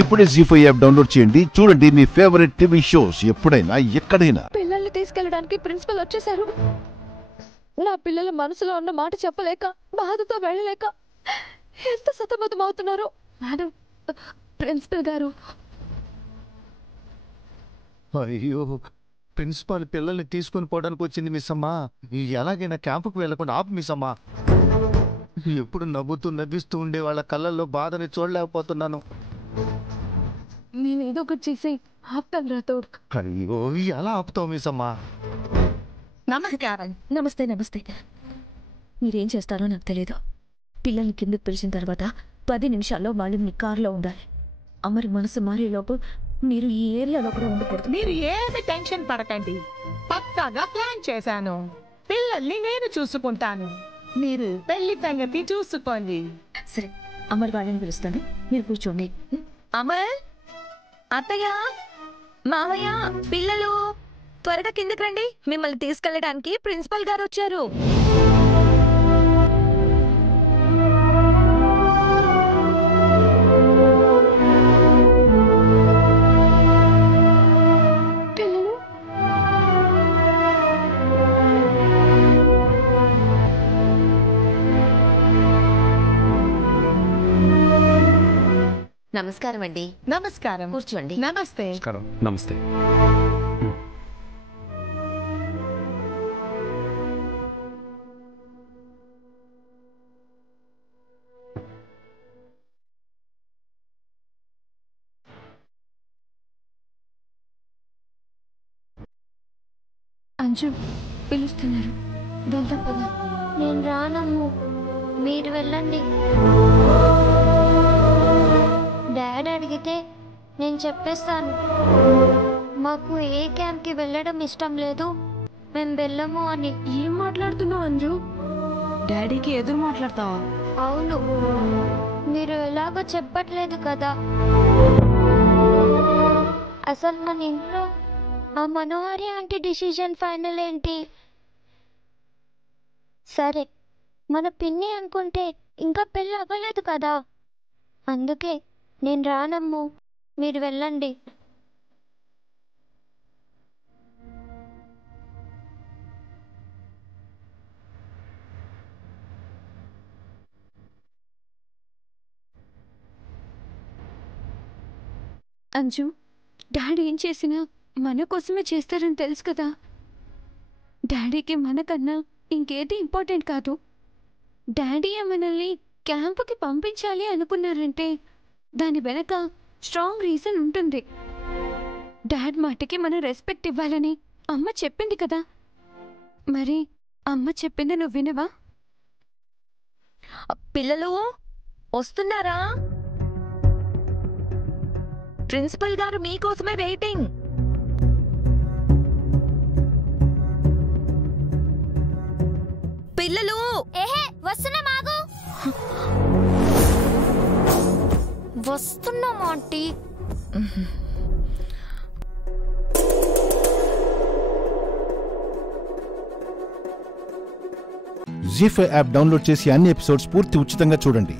ఇప్పుడే జీ5 app download చేయండి. చూడండి మీ ఫేవరెట్ టీవీ షోస్ ఎప్పుడైనా ఎక్కడైనా. పిల్లల్ని తీసుకెళ్ళడానికి ప్రిన్సిపల్ వచ్చేసారు. నా పిల్లల మనసులో ఉన్న మాట చెప్పలేక, బాధతో వెళ్ళలేక ఎంత సతమతం అవుతున్నారో. మేడం, ప్రిన్సిపల్ గారు. అయ్యో, ప్రిన్సిపాల్ పిల్లల్ని తీసుకుని పోవడానికి వచ్చింది మిస్ అమ్మా. ఎలాగైనా క్యాంపుకు వెళ్ళకుండా ఆపు మిస్ అమ్మా. ఎప్పుడు నవ్వుతూ ఉండే వాళ్ళ కళ్ళల్లో బాధని చూడలేకపోతున్నాను. నేను ఏదో ఒకటి చేసి ఆపుతాను రాథోడ్. అయ్యో, ఎలా ఆపుతావు మిస్ అమ్మా? నమస్కారం. నమస్తే. మీరేం చేస్తారో నాకు తెలీదు. పిల్లల్ని కిందకు పిలిచిన తర్వాత 10 నిమిషాల్లో వాళ్ళు మీ కారులో ఉండాలి. అమరి మనసు మారేలోపు మీరు ఈ ఏరియాలో కూడా ఉండకూడదు. మీరు ఏమి టెన్షన్ పడకండి. పక్కాగా ప్లాన్ చేశాను. పిల్లల్ని నేను చూసుకుంటాను. మీరు పెళ్లి సంగతి చూసుకోండి. సరే, అమర్ వాళ్ళని పిలుస్తాను, మీరు కూర్చోండి. అమర్, అత్తయ్య, మావయ్య, పిల్లలు త్వరగా కిందకి రండి. మిమ్మల్ని తీసుకెళ్ళడానికి ప్రిన్సిపల్ గారు వచ్చారు. నమస్కారం అండి. నమస్కారం. కూర్చోండి. నమస్తే. నమస్తే. అంజు పిలుస్తున్నారు, వెళ్దాం పద. నేను రానమ్ము, మీరు వెళ్ళండి. డాడీ అడిగితే నేను చెప్పేస్తాను. మాకు ఏ క్యాంప్కి వెళ్ళడం ఇష్టం లేదు, మేము వెళ్ళము అని. ఏం మాట్లాడుతున్నావు అంజు? డాడీకి ఎదురు మాట్లాడతావా? అవును, మీరు ఎలాగో చెప్పట్లేదు కదా. అసలు మన ఇంట్లో ఆ మనోహరి ఆంటీ డిసిజన్ ఫైనల్ ఏంటి? సరే, మన పిన్ని అనుకుంటే ఇంకా పెళ్ళి అవ్వలేదు కదా. అందుకే నేను రానమ్ము, మీరు వెళ్ళండి. అంజు, డాడీ ఏం చేసినా మన కోసమే చేస్తారని తెలుసు కదా. డాడీకి మనకన్నా ఇంకేది ఇంపార్టెంట్ కాదు. డాడీ మనల్ని క్యాంపుకి పంపించాలి అనుకున్నారంటే దాని వెనక స్ట్రాంగ్ రీజన్ ఉంటుంది. డాడ్ మాటకి మనం రెస్పెక్ట్ ఇవ్వాలని అమ్మ చెప్పింది కదా. మరి అమ్మ చెప్పింది నువ్వు వినవా? పిల్లలు వస్తున్నారా? ప్రిన్సిపల్ గారు మీకోసమే వెయిటింగ్. పిల్లలు వస్తున్నామాగు. వస్తున్నాం ఆంటీ. జీ5 యాప్ డౌన్లోడ్ చేసి అన్ని ఎపిసోడ్స్ పూర్తి ఉచితంగా చూడండి.